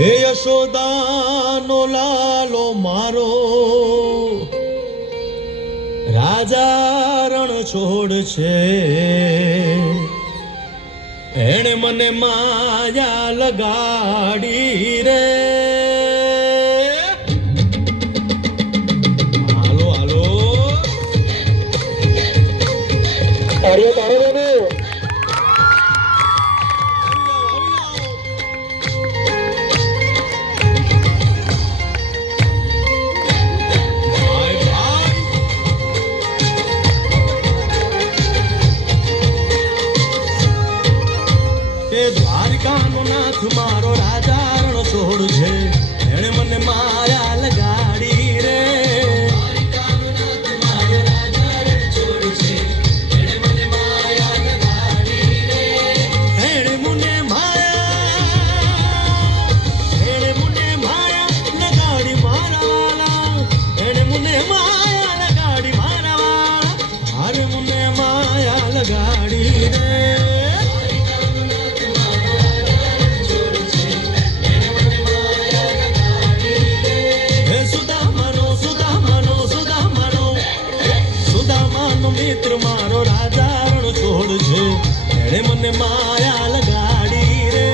હે યશોદાનો લાલો મારો રાજા રણ છોડ છે, એણે મને માયા લગાડી રે. હાલો હાલો અરે તારે ને દ્વારિકાનો નાથ મારો રાજા રણ છોડ છે, એણે મને માયા લગાડી રે. એણે મને માયા લગાડી મારા વાલા, એણે મને માયા લગાડી મારા વાલા, હારે મને માયા લગાડી રે. મિત્ર મારો રાજા રણ છોડ છે, એણે મને માયા લગાડી રે.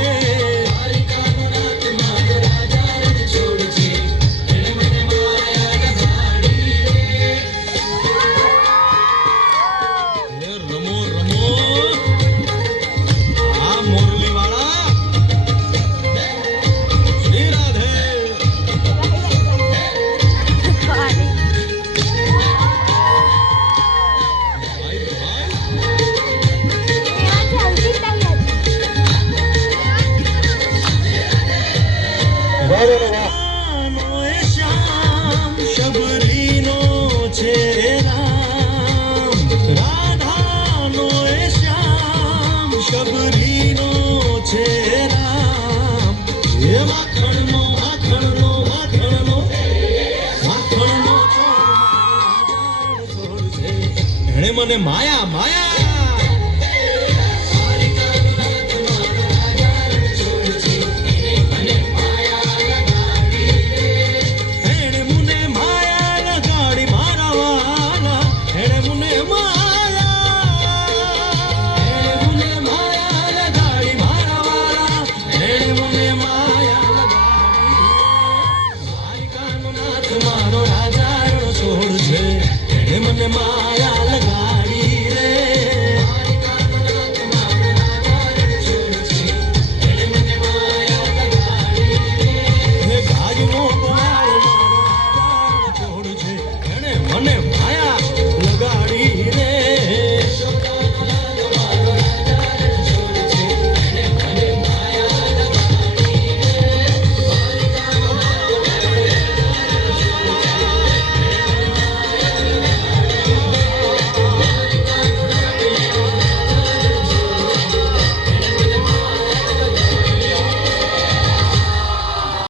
રમો રમો આ મોરલી વાળા શ્રી રાધે. શ્યામ શબરીનો છે રામ, રાધાનો શ્યામ શબરીનો છે રામ. એ માખણનો માખણનો માખણનો માખણનો છોડ છે, એણે મને માયા માયા